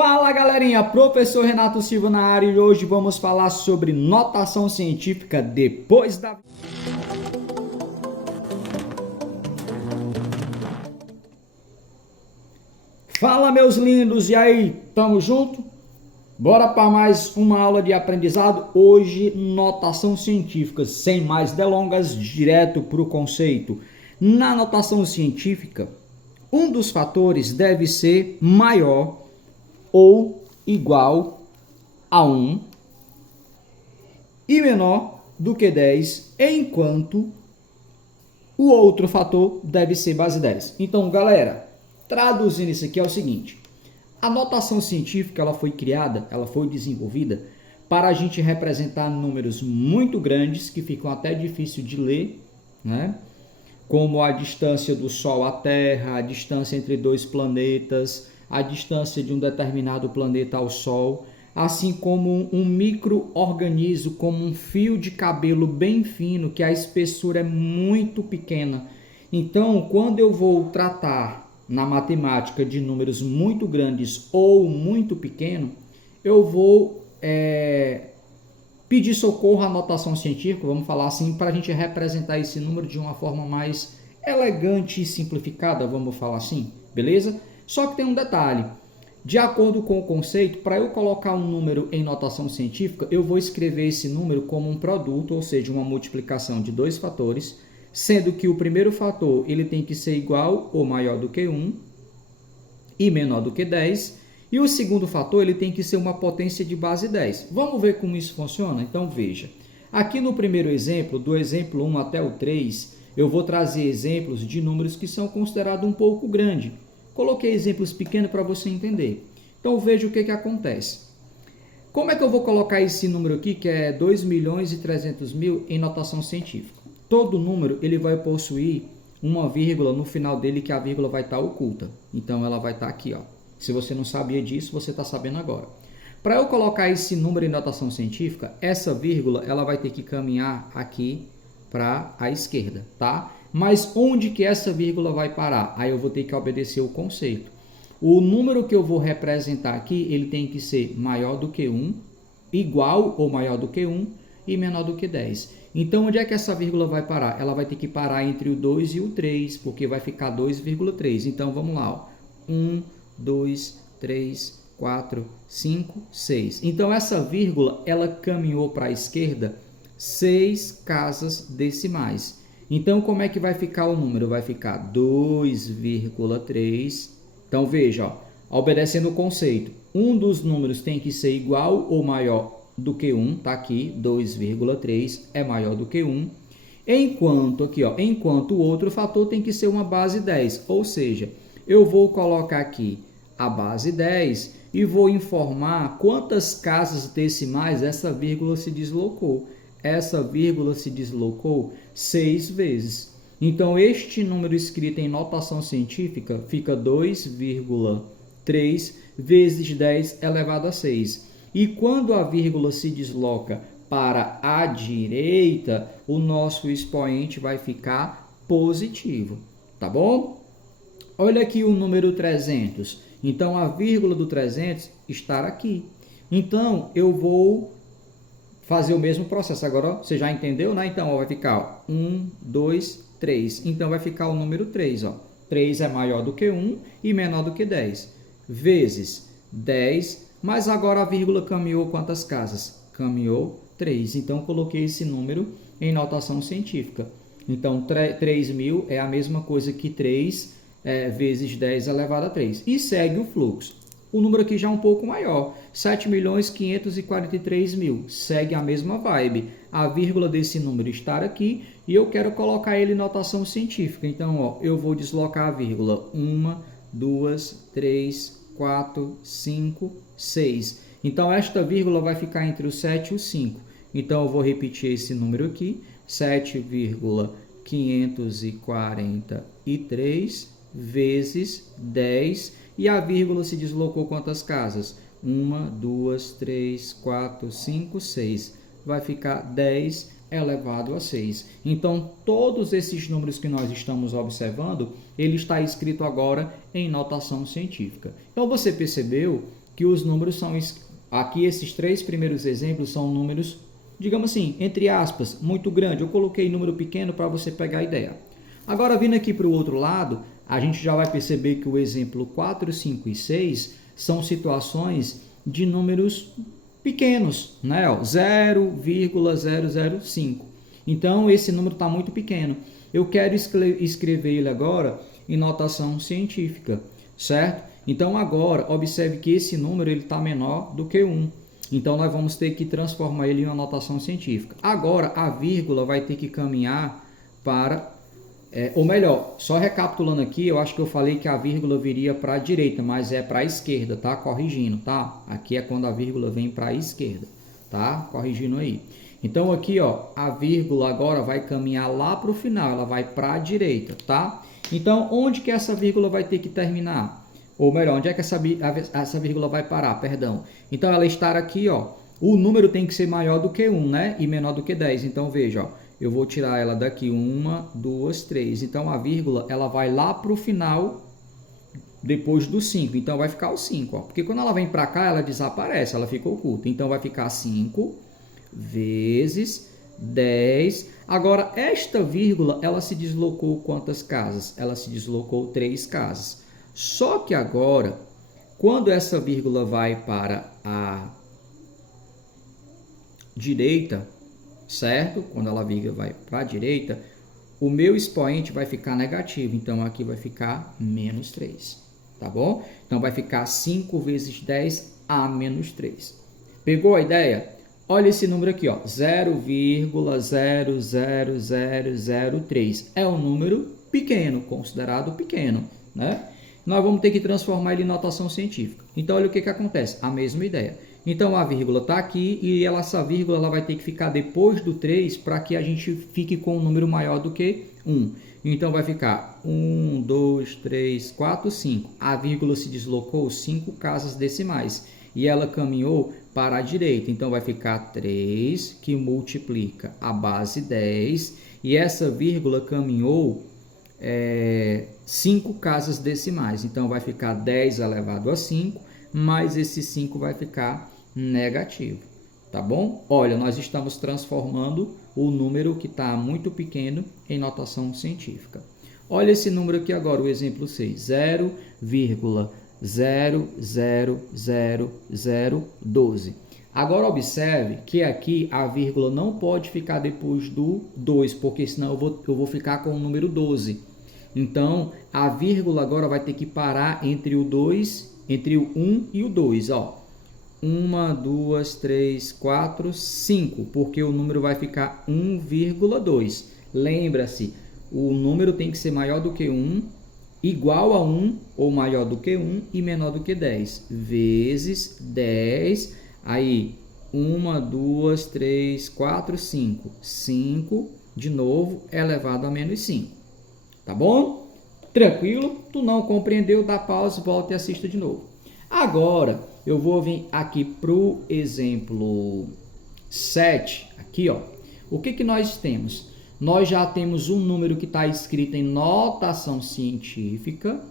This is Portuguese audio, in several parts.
Fala galerinha, professor Renato Silva na área e hoje vamos falar sobre notação científica depois da... Fala meus lindos, e aí, tamo junto? Bora para mais uma aula de aprendizado, hoje notação científica, sem mais delongas, direto para o conceito. Na notação científica, um dos fatores deve ser maior ou igual a 1 e menor do que 10, enquanto o outro fator deve ser base 10. Então, galera, traduzindo isso aqui é o seguinte: a notação científica ela foi criada, ela foi desenvolvida para a gente representar números muito grandes que ficam até difícil de ler, né? Como a distância do Sol à Terra, a distância entre dois planetas, a distância de um determinado planeta ao Sol, assim como um micro-organismo, como um fio de cabelo bem fino, que a espessura é muito pequena. Então, quando eu vou tratar na matemática de números muito grandes ou muito pequenos, eu vou pedir socorro à notação científica, vamos falar assim, para a gente representar esse número de uma forma mais elegante e simplificada, vamos falar assim, beleza? Só que tem um detalhe: de acordo com o conceito, para eu colocar um número em notação científica, eu vou escrever esse número como um produto, ou seja, uma multiplicação de dois fatores, sendo que o primeiro fator ele tem que ser igual ou maior do que 1 e menor do que 10, e o segundo fator ele tem que ser uma potência de base 10. Vamos ver como isso funciona? Então veja, aqui no primeiro exemplo, do exemplo 1 até o 3, eu vou trazer exemplos de números que são considerados um pouco grandes. Coloquei exemplos pequenos para você entender. Então veja o que acontece. Como é que eu vou colocar esse número aqui, que é 2.300.000, em notação científica? Todo número ele vai possuir uma vírgula no final dele, que a vírgula vai estar oculta. Então ela vai estar aqui, ó. Se você não sabia disso, você está sabendo agora. Para eu colocar esse número em notação científica, essa vírgula ela vai ter que caminhar aqui para a esquerda, tá? Mas onde que essa vírgula vai parar? Aí eu vou ter que obedecer o conceito. O número que eu vou representar aqui, ele tem que ser maior do que 1, igual ou maior do que 1 e menor do que 10. Então, onde é que essa vírgula vai parar? Ela vai ter que parar entre o 2 e o 3, porque vai ficar 2,3. Então, vamos lá, ó. 1, 2, 3, 4, 5, 6. Então, essa vírgula, ela caminhou para a esquerda 6 casas decimais. Então, como é que vai ficar o número? Vai ficar 2,3. Então, veja, ó, obedecendo o conceito, um dos números tem que ser igual ou maior do que 1, tá aqui, 2,3 é maior do que 1, enquanto aqui, ó, enquanto o outro fator tem que ser uma base 10, ou seja, eu vou colocar aqui a base 10 e vou informar quantas casas decimais essa vírgula se deslocou. Essa vírgula se deslocou 6 vezes. Então, este número escrito em notação científica fica 2,3 vezes 10 elevado a 6. E quando a vírgula se desloca para a direita, o nosso expoente vai ficar positivo, tá bom? Olha aqui o número 300. Então, a vírgula do 300 está aqui. Então, eu vou fazer o mesmo processo. Agora, ó, você já entendeu, né? Então, ó, vai ficar 1, 2, 3. Então, vai ficar o número 3. Ó. 3 é maior do que 1 e menor do que 10. Vezes 10. Mas agora a vírgula caminhou quantas casas? Caminhou 3. Então, coloquei esse número em notação científica. Então, 3.000 é a mesma coisa que 3 vezes 10 elevado a 3. E segue o fluxo. O número aqui já é um pouco maior, 7.543.000, segue a mesma vibe. A vírgula desse número está aqui e eu quero colocar ele em notação científica. Então, ó, eu vou deslocar a vírgula 1, 2, 3, 4, 5, 6. Então, esta vírgula vai ficar entre o 7 e o 5. Então, eu vou repetir esse número aqui, 7,543 vezes 10. E a vírgula se deslocou quantas casas? 1, 2, 3, 4, 5, 6. Vai ficar 10 elevado a 6. Então, todos esses números que nós estamos observando, ele está escrito agora em notação científica. Então, você percebeu que os números são... Aqui, esses 3 primeiros exemplos são números, digamos assim, entre aspas, muito grande. Eu coloquei número pequeno para você pegar a ideia. Agora, vindo aqui para o outro lado, a gente já vai perceber que o exemplo 4, 5 e 6 são situações de números pequenos, né? 0,005. Então, esse número está muito pequeno. Eu quero escrever ele agora em notação científica, certo? Então, agora, observe que esse número está menor do que 1. Então, nós vamos ter que transformar ele em uma notação científica. Agora, a vírgula vai ter que caminhar para... ou melhor, só recapitulando aqui, eu acho que eu falei que a vírgula viria para a direita, mas é para a esquerda, tá? Corrigindo, tá? Aqui é quando a vírgula vem para a esquerda, tá? Corrigindo aí. Então, aqui, ó, a vírgula agora vai caminhar lá para o final, ela vai para a direita, tá? Então, onde que essa vírgula vai ter que terminar? Ou melhor, onde é que essa vírgula vai parar? Perdão. Então, ela estar aqui, ó. O número tem que ser maior do que 1, né? E menor do que 10. Então, veja, ó. Eu vou tirar ela daqui. 1, 2, 3. Então, a vírgula, ela vai lá para o final, depois do 5. Então, vai ficar o 5, ó. Porque quando ela vem para cá, ela desaparece. Ela fica oculta. Então, vai ficar 5 vezes 10. Agora, esta vírgula, ela se deslocou quantas casas? Ela se deslocou 3 casas. Só que agora, quando essa vírgula vai para a direita, certo? Quando ela vai para a direita, o meu expoente vai ficar negativo. Então, aqui vai ficar menos 3, tá bom? Então, vai ficar 5 vezes 10 a menos 3. Pegou a ideia? Olha esse número aqui, ó, 0,00003. É um número pequeno, considerado pequeno, né? Nós vamos ter que transformar ele em notação científica. Então, olha o que acontece. A mesma ideia. Então, a vírgula está aqui e essa vírgula ela vai ter que ficar depois do 3 para que a gente fique com um número maior do que 1. Então, vai ficar 1, 2, 3, 4, 5. A vírgula se deslocou 5 casas decimais e ela caminhou para a direita. Então, vai ficar 3, que multiplica a base 10. E essa vírgula caminhou 5 casas decimais. Então, vai ficar 10 elevado a 5, mais esse 5 vai ficar negativo. Tá bom? Olha, nós estamos transformando o número que está muito pequeno em notação científica. Olha esse número aqui agora, o exemplo 6. 0,00012. Agora, observe que aqui a vírgula não pode ficar depois do 2, porque senão eu vou ficar com o número 12. Então, a vírgula agora vai ter que parar entre o 2, entre o 1 e o 2, ó. 1, 2, 3, 4, 5, porque o número vai ficar 1,2. Lembra-se, o número tem que ser maior do que 1, igual a 1 ou maior do que 1 e menor do que 10, vezes 10, aí 1, 2, 3, 4, 5, 5, de novo, elevado a menos 5. Tá bom? Tranquilo? Tu não compreendeu? Dá pausa, volta e assista de novo. Agora, eu vou vir aqui para o exemplo 7. Aqui, ó. O que nós temos? Nós já temos um número que está escrito em notação científica.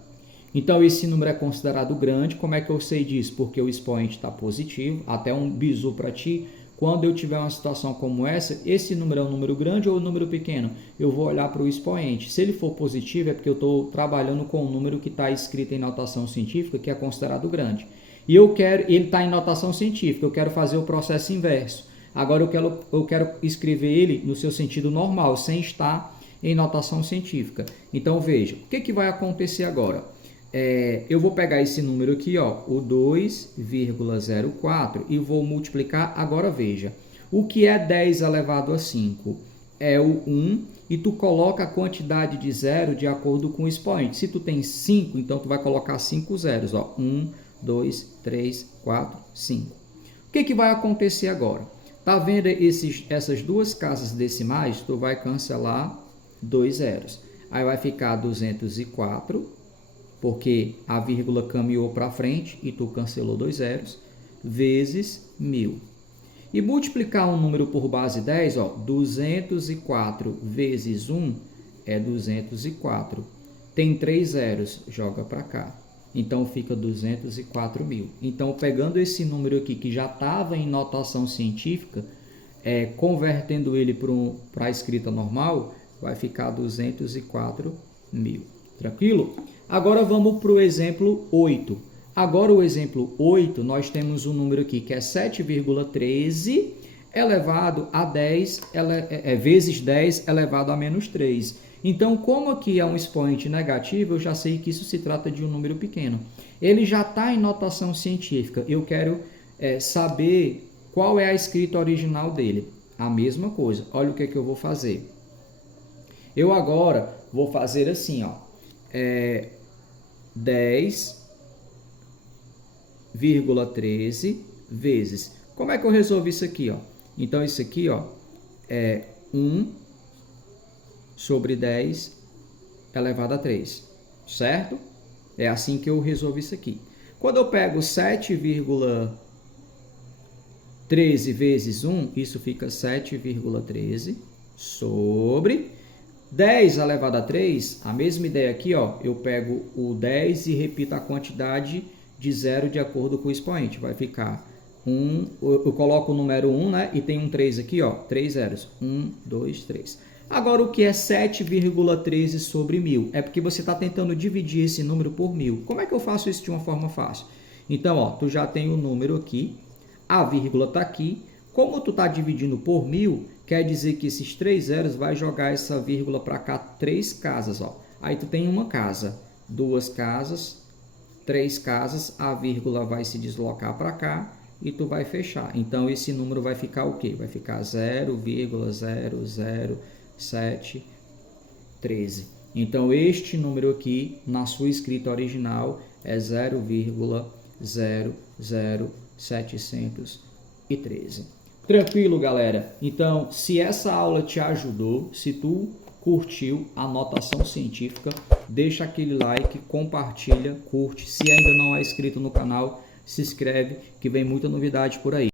Então, esse número é considerado grande. Como é que eu sei disso? Porque o expoente está positivo. Até um bizu para ti. Quando eu tiver uma situação como essa, esse número é um número grande ou um número pequeno? Eu vou olhar para o expoente. Se ele for positivo, é porque eu estou trabalhando com um número que está escrito em notação científica, que é considerado grande. E ele está em notação científica, eu quero fazer o processo inverso. Agora eu quero escrever ele no seu sentido normal, sem estar em notação científica. Então, veja, o que vai acontecer agora? Eu vou pegar esse número aqui, ó, o 2,04 e vou multiplicar. Agora veja, o que é 10 elevado a 5? É o 1 e tu coloca a quantidade de zero de acordo com o expoente. Se tu tem 5, então tu vai colocar 5 zeros, ó, 1, 2, 3, 4, 5. O que vai acontecer agora? Tá vendo essas duas casas decimais? Tu vai cancelar 2 zeros. Aí vai ficar 204, porque a vírgula caminhou para frente e tu cancelou 2 zeros, vezes 1000. E multiplicar um número por base 10, ó, 204 vezes 1 é 204. Tem 3 zeros, joga para cá. Então fica 204 mil. Então, pegando esse número aqui que já estava em notação científica, convertendo ele para a escrita normal, vai ficar 204 mil. Tranquilo? Agora vamos para o exemplo 8. Agora o exemplo 8, nós temos um número aqui que é 7,13 elevado a 10, vezes 10 elevado a menos 3. Então, como aqui é um expoente negativo, eu já sei que isso se trata de um número pequeno. Ele já está em notação científica. Eu quero saber qual é a escrita original dele. A mesma coisa. Olha o que eu vou fazer. Eu agora vou fazer assim, ó. 10,13 vezes. Como é que eu resolvo isso aqui, ó? Então, isso aqui, ó, é 1 sobre 10 elevado a 3, certo? É assim que eu resolvo isso aqui. Quando eu pego 7,13 vezes 1, isso fica 7,13 sobre 10 elevado a 3, a mesma ideia aqui, ó, eu pego o 10 e repito a quantidade de zero de acordo com o expoente. Vai ficar 1, eu coloco o número 1, né? E tem um 3 aqui, ó, 3 zeros. 1, 2, 3. Agora, o que é 7,13 sobre 1000? É porque você está tentando dividir esse número por 1000. Como é que eu faço isso de uma forma fácil? Então, ó, tu já tem o número aqui, a vírgula está aqui. Como tu está dividindo por 1000, quer dizer que esses 3 zeros vai jogar essa vírgula para cá 3 casas, ó. Aí tu tem uma casa, 2 casas, 3 casas, a vírgula vai se deslocar para cá e tu vai fechar. Então, esse número vai ficar o quê? Vai ficar 0,00713. Então, este número aqui, na sua escrita original, é 0,00713. Tranquilo, galera? Então, se essa aula te ajudou, se tu curtiu a notação científica, deixa aquele like, compartilha, curte. Se ainda não é inscrito no canal, se inscreve, que vem muita novidade por aí.